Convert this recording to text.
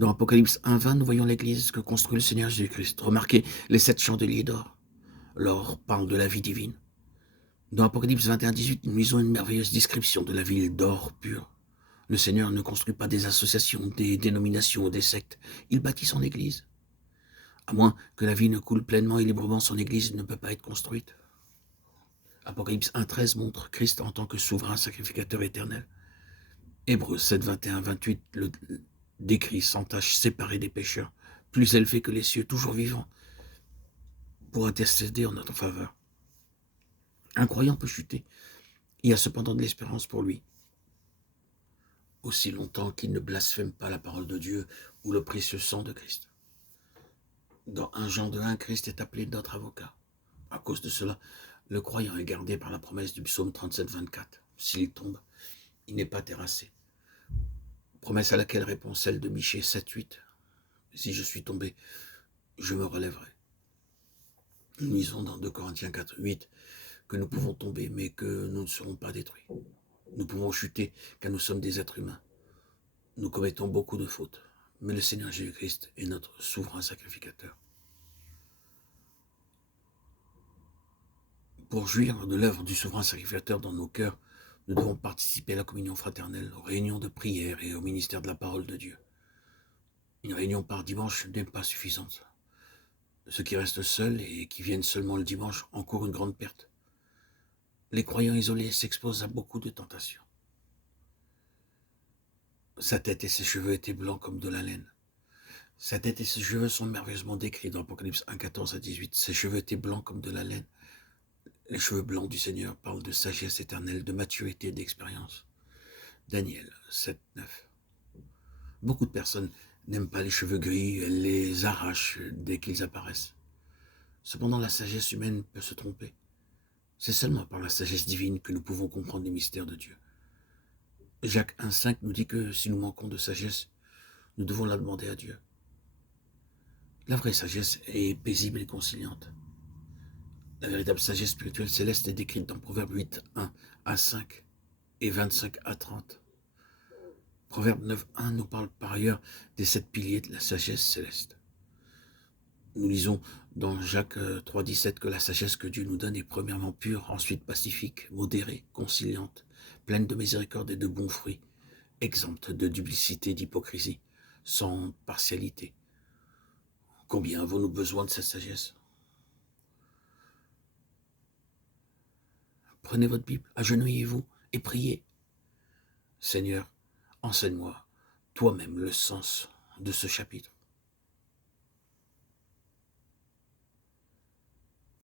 Dans Apocalypse 1:20, nous voyons l'église que construit le Seigneur Jésus-Christ. Remarquez les 7 chandeliers d'or. L'or parle de la vie divine. Dans Apocalypse 21:18, nous lisons une merveilleuse description de la ville d'or pur. Le Seigneur ne construit pas des associations, des dénominations ou des sectes. Il bâtit son église. À moins que la vie ne coule pleinement et librement, son église ne peut pas être construite. Apocalypse 1:13 montre Christ en tant que souverain sacrificateur éternel. Hébreux 7:21-28 le décrit sans tache, séparé des pécheurs, plus élevé que les cieux, toujours vivant, pour intercéder en notre faveur. Un croyant peut chuter. Il y a cependant de l'espérance pour lui, aussi longtemps qu'il ne blasphème pas la parole de Dieu ou le précieux sang de Christ. Dans 1 Jean 2:1, Christ est appelé notre avocat. À cause de cela, le croyant est gardé par la promesse du psaume 37:24. S'il tombe, il n'est pas terrassé. Promesse à laquelle répond celle de Michée 7:8. Si je suis tombé, je me relèverai. Nous lisons dans 2 Corinthiens 4:8 que nous pouvons tomber, mais que nous ne serons pas détruits. Nous pouvons chuter, car nous sommes des êtres humains. Nous commettons beaucoup de fautes, mais le Seigneur Jésus-Christ est notre souverain sacrificateur. Pour jouir de l'œuvre du souverain sacrificateur dans nos cœurs, nous devons participer à la communion fraternelle, aux réunions de prière et au ministère de la parole de Dieu. Une réunion par dimanche n'est pas suffisante. Ceux qui restent seuls et qui viennent seulement le dimanche encourent une grande perte. Les croyants isolés s'exposent à beaucoup de tentations. Sa tête et ses cheveux étaient blancs comme de la laine. Sa tête et ses cheveux sont merveilleusement décrits dans Apocalypse 1:14-18. Ses cheveux étaient blancs comme de la laine. Les cheveux blancs du Seigneur parlent de sagesse éternelle, de maturité et d'expérience. Daniel 7:9. Beaucoup de personnes n'aiment pas les cheveux gris, elles les arrachent dès qu'ils apparaissent. Cependant, la sagesse humaine peut se tromper. C'est seulement par la sagesse divine que nous pouvons comprendre les mystères de Dieu. Jacques 1:5 nous dit que si nous manquons de sagesse, nous devons la demander à Dieu. La vraie sagesse est paisible et conciliante. La véritable sagesse spirituelle céleste est décrite dans Proverbe 8:1-5 et 25-30. Proverbe 9:1 nous parle par ailleurs des 7 piliers de la sagesse céleste. Nous lisons dans Jacques 3:17 que la sagesse que Dieu nous donne est premièrement pure, ensuite pacifique, modérée, conciliante, pleine de miséricorde et de bons fruits, exempte de duplicité et d'hypocrisie, sans partialité. Combien avons-nous besoin de cette sagesse? Prenez votre Bible, agenouillez-vous et priez. Seigneur, enseigne-moi toi-même le sens de ce chapitre.